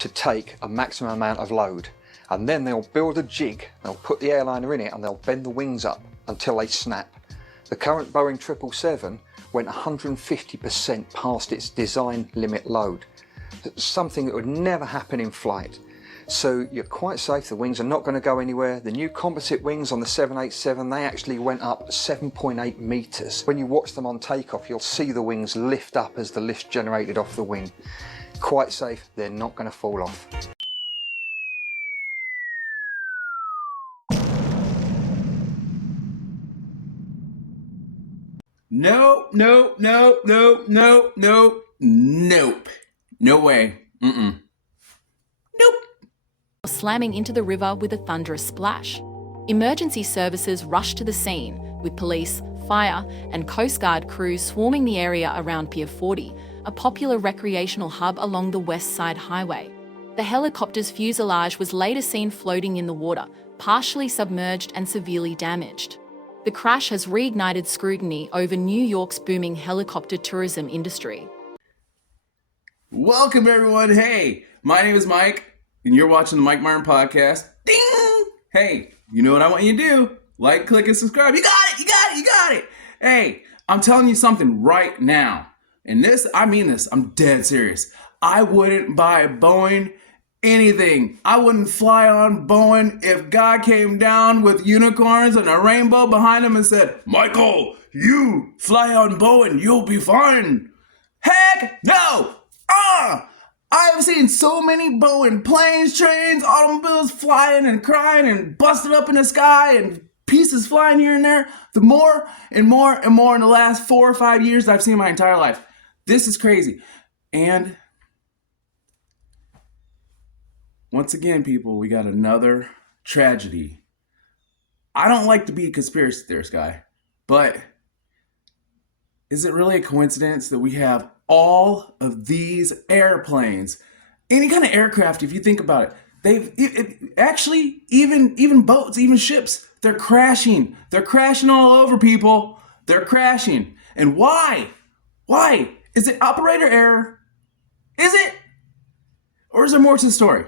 to take a maximum amount of load. And then they'll build a jig, they'll put the airliner in it and they'll bend the wings up until they snap. The current Boeing 777 went 150% past its design limit load. Something that would never happen in flight. So you're quite safe, the wings are not going to go anywhere. The new composite wings on the 787, they actually went up 7.8 meters. When you watch them on takeoff, you'll see the wings lift up as the lift generated off the wing. Quite safe, they're not going to fall off. Nope. No way. Nope. Slamming into the river with a thunderous splash. Emergency services rushed to the scene, with police, fire and Coast Guard crews swarming the area around Pier 40, a popular recreational hub along the West Side Highway. The helicopter's fuselage was later seen floating in the water, partially submerged and severely damaged. The crash has reignited scrutiny over New York's booming helicopter tourism industry. Welcome, everyone. Hey, my name is Mike, and you're watching the Mike Martin Podcast. Ding! Hey, you know what I want you to do? Like, click, and subscribe. You got it! Hey, I'm telling you something right now. And I mean this, I'm dead serious. I wouldn't buy Boeing anything. I wouldn't fly on Boeing if God came down with unicorns and a rainbow behind him and said, Michael, you fly on Boeing, you'll be fine. Heck no! I've seen so many Boeing planes, trains, automobiles flying and crying and busted up in the sky and pieces flying here and there. The more and more and more in the last 4 or 5 years that I've seen in my entire life. This is crazy. And once again, people, we got another tragedy. I don't like to be a conspiracy theorist guy, but is it really a coincidence that we have all of these airplanes, any kind of aircraft, if you think about it, actually, even boats, even ships, they're crashing. They're crashing all over, people. They're crashing. And why? Why? Is it operator error? Is it? Or is there more to the story?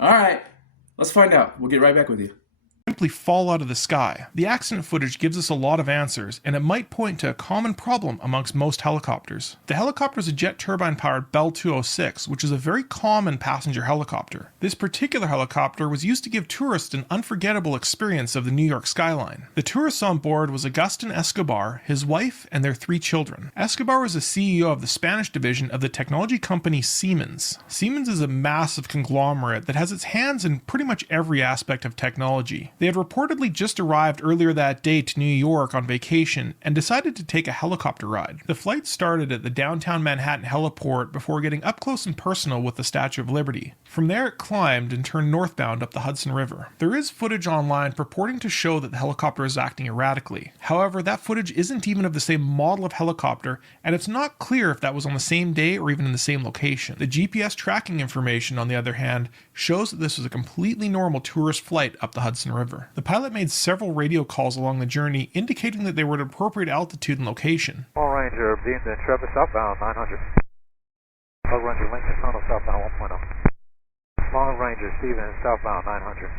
All right, let's find out. We'll get right back with you. Simply fall out of the sky. The accident footage gives us a lot of answers, and it might point to a common problem amongst most helicopters. The helicopter is a jet turbine-powered Bell 206, which is a very common passenger helicopter. This particular helicopter was used to give tourists an unforgettable experience of the New York skyline. The tourists on board was Agustin Escobar, his wife, and their 3 children. Escobar was the CEO of the Spanish division of the technology company Siemens. Siemens is a massive conglomerate that has its hands in pretty much every aspect of technology. They had reportedly just arrived earlier that day to New York on vacation and decided to take a helicopter ride. The flight started at the downtown Manhattan heliport before getting up close and personal with the Statue of Liberty. From there it climbed and turned northbound up the Hudson River. There is footage online purporting to show that the helicopter is acting erratically. However, that footage isn't even of the same model of helicopter, and it's not clear if that was on the same day or even in the same location. The GPS tracking information, on the other hand, shows that this was a completely normal tourist flight up the Hudson River. The pilot made several radio calls along the journey indicating that they were at appropriate altitude and location. Small Ranger, beam to Travis southbound 900. Small Ranger, Lincoln Tunnel southbound 1.0. Small Ranger, Steven southbound 900.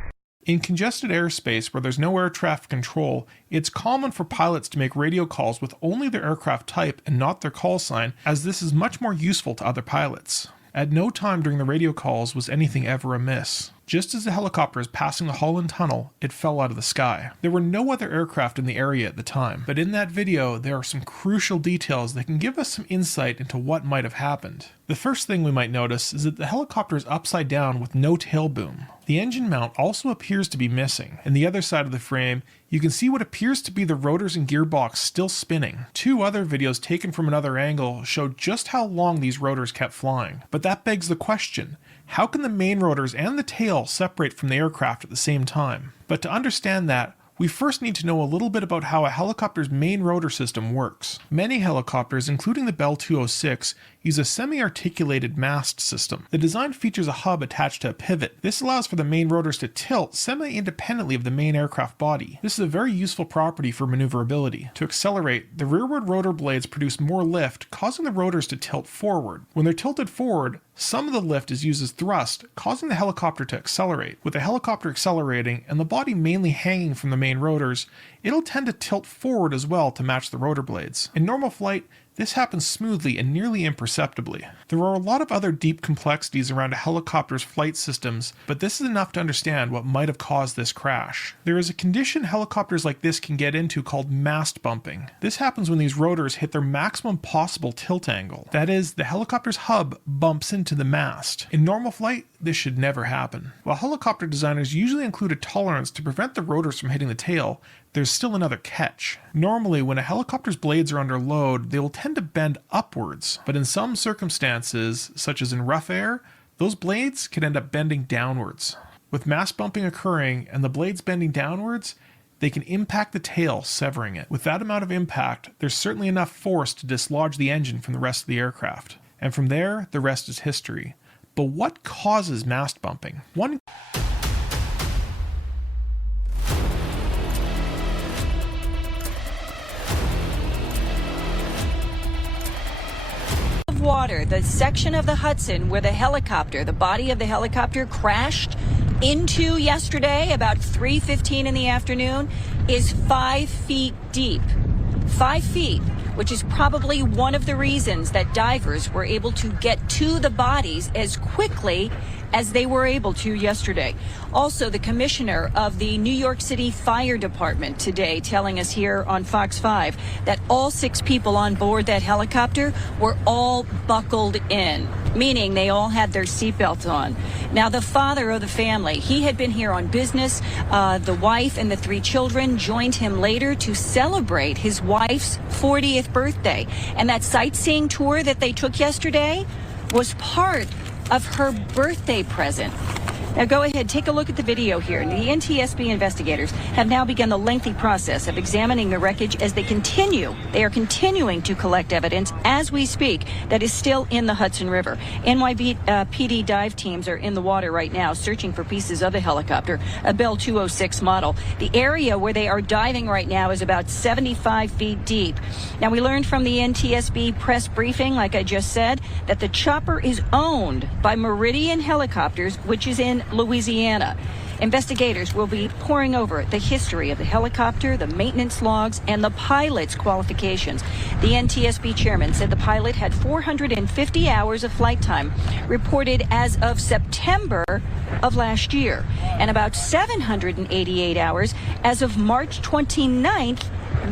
In congested airspace where there's no air traffic control, it's common for pilots to make radio calls with only their aircraft type and not their call sign, as this is much more useful to other pilots. At no time during the radio calls was anything ever amiss. Just as the helicopter was passing the Holland Tunnel, it fell out of the sky. There were no other aircraft in the area at the time, but in that video there are some crucial details that can give us some insight into what might have happened. The first thing we might notice is that the helicopter is upside down with no tail boom. The engine mount also appears to be missing. In the other side of the frame, you can see what appears to be the rotors and gearbox still spinning. 2 other videos taken from another angle show just how long these rotors kept flying. But that begs the question, how can the main rotors and the tail separate from the aircraft at the same time? But to understand that, we first need to know a little bit about how a helicopter's main rotor system works. Many helicopters, including the Bell 206, use a semi-articulated mast system. The design features a hub attached to a pivot. This allows for the main rotors to tilt semi-independently of the main aircraft body. This is a very useful property for maneuverability. To accelerate, the rearward rotor blades produce more lift, causing the rotors to tilt forward. When they're tilted forward, some of the lift is used as thrust, causing the helicopter to accelerate. With the helicopter accelerating and the body mainly hanging from the main rotors, it'll tend to tilt forward as well to match the rotor blades. In normal flight, this happens smoothly and nearly imperceptibly. There are a lot of other deep complexities around a helicopter's flight systems, but this is enough to understand what might have caused this crash. There is a condition helicopters like this can get into called mast bumping. This happens when these rotors hit their maximum possible tilt angle. That is, the helicopter's hub bumps into the mast. In normal flight, this should never happen. While helicopter designers usually include a tolerance to prevent the rotors from hitting the tail, there's still another catch. Normally, when a helicopter's blades are under load, they will tend to bend upwards, but in some circumstances, such as in rough air, those blades can end up bending downwards. With mast bumping occurring and the blades bending downwards, they can impact the tail, severing it. With that amount of impact, there's certainly enough force to dislodge the engine from the rest of the aircraft. And from there, the rest is history. But what causes mast bumping? One water, the section of the Hudson where the body of the helicopter crashed into yesterday about 3:15 in the afternoon is 5 feet deep. 5 feet, which is probably one of the reasons that divers were able to get to the bodies as quickly as they were able to yesterday. Also, the commissioner of the New York City Fire Department today telling us here on Fox 5 that all 6 people on board that helicopter were all buckled in, meaning they all had their seatbelts on. Now, the father of the family, he had been here on business. The wife and the 3 children joined him later to celebrate his wife's 40th birthday. And that sightseeing tour that they took yesterday was part of her birthday present. Now go ahead, take a look at the video here. The NTSB investigators have now begun the lengthy process of examining the wreckage as they are continuing to collect evidence as we speak that is still in the Hudson River. NYPD dive teams are in the water right now searching for pieces of the helicopter, a Bell 206 model. The area where they are diving right now is about 75 feet deep. Now we learned from the NTSB press briefing, like I just said, that the chopper is owned by Meridian Helicopters, which is in Louisiana. Investigators will be poring over the history of the helicopter, the maintenance logs, and the pilot's qualifications. The NTSB chairman said the pilot had 450 hours of flight time reported as of September of last year, and about 788 hours as of March 29th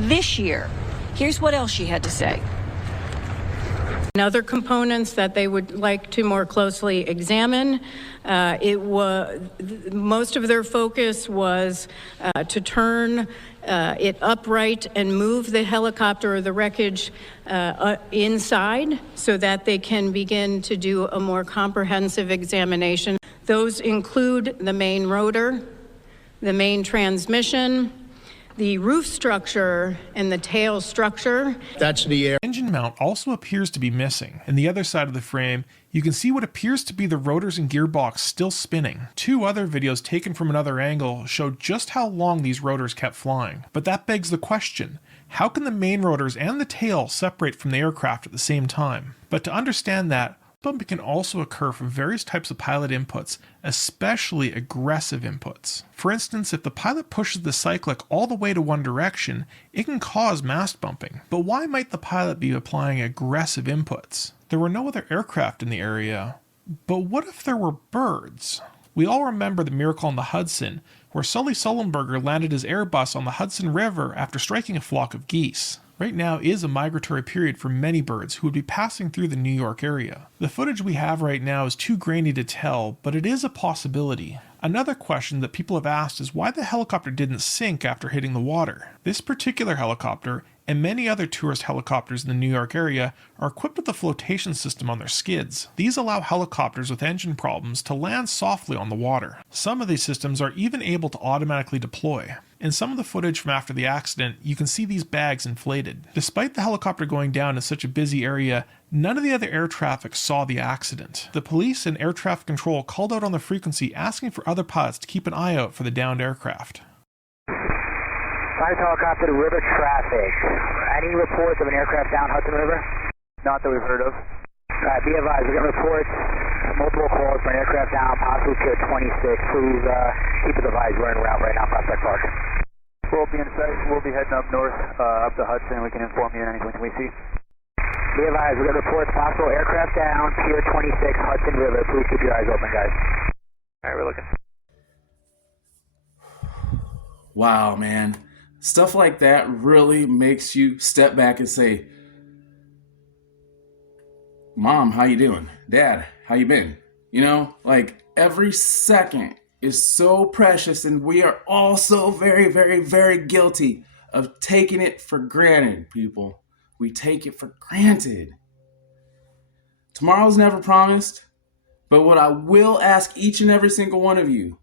this year. Here's what else she had to say. Other components that they would like to more closely examine. Most of their focus was to turn it upright and move the helicopter or the wreckage inside so that they can begin to do a more comprehensive examination. Those include the main rotor, the main transmission, the roof structure, and the tail structure. That's the air. Engine mount also appears to be missing. In the other side of the frame, you can see what appears to be the rotors and gearbox still spinning. 2 other videos taken from another angle show just how long these rotors kept flying. But that begs the question, how can the main rotors and the tail separate from the aircraft at the same time? But to understand that, bumping can also occur from various types of pilot inputs, especially aggressive inputs. For instance, if the pilot pushes the cyclic all the way to one direction, it can cause mast bumping. But why might the pilot be applying aggressive inputs? There were no other aircraft in the area. But what if there were birds? We all remember the miracle on the Hudson, where Sully Sullenberger landed his Airbus on the Hudson River after striking a flock of geese. Right now is a migratory period for many birds who would be passing through the New York area. The footage we have right now is too grainy to tell, but it is a possibility. Another question that people have asked is why the helicopter didn't sink after hitting the water. This particular helicopter, and many other tourist helicopters in the New York area, are equipped with a flotation system on their skids. These allow helicopters with engine problems to land softly on the water. Some of these systems are even able to automatically deploy. In some of the footage from after the accident, you can see these bags inflated. Despite the helicopter going down in such a busy area, none of the other air traffic saw the accident. The police and air traffic control called out on the frequency asking for other pilots to keep an eye out for the downed aircraft. Flight helicopter to river traffic. Any reports of an aircraft down Hudson River? Not that we've heard of. Alright, be advised, we're going to report multiple calls for an aircraft down, possibly Pier 26. Please keep it advised, we're en route right now, Prospect Park. We'll be in sight. We'll be heading up north, up the Hudson. We can inform you on anything we see. Be advised, we're going to report possible aircraft down, Pier 26, Hudson River. Please keep your eyes open, guys. Alright, we're looking. Wow, man. Stuff like that really makes you step back and say, Mom, how you doing? Dad, how you been? You know, like every second is so precious, and we are all so very, very, very guilty of taking it for granted, people. We take it for granted. Tomorrow's never promised, but what I will ask each and every single one of you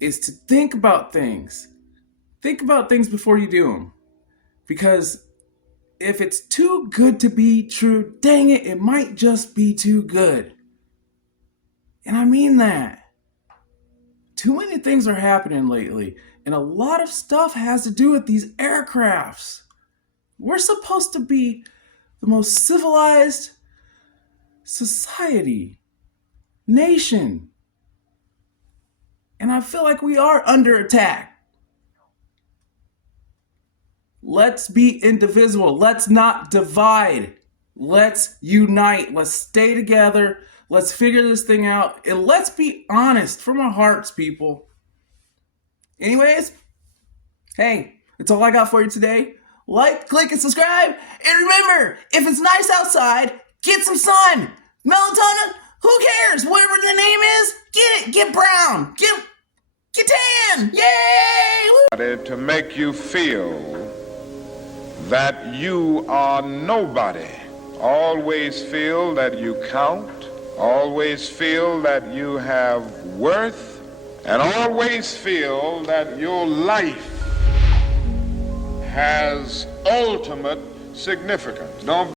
is to think about things. Think about things before you do them. Because if it's too good to be true, dang it, it might just be too good. And I mean that. Too many things are happening lately, and a lot of stuff has to do with these aircrafts. We're supposed to be the most civilized society, nation. And I feel like we are under attack. Let's be indivisible. Let's not divide. Let's unite. Let's stay together. Let's figure this thing out. And let's be honest from our hearts, people. Anyways, hey, that's all I got for you today. Like, click, and subscribe. And remember, if it's nice outside, get some sun. Melatonin, who cares? Whatever the name is, get it. Get brown. Get tan. Yay! To make you feel that you are nobody. Always feel that you count. Always feel that you have worth. And always feel that your life has ultimate significance. Don't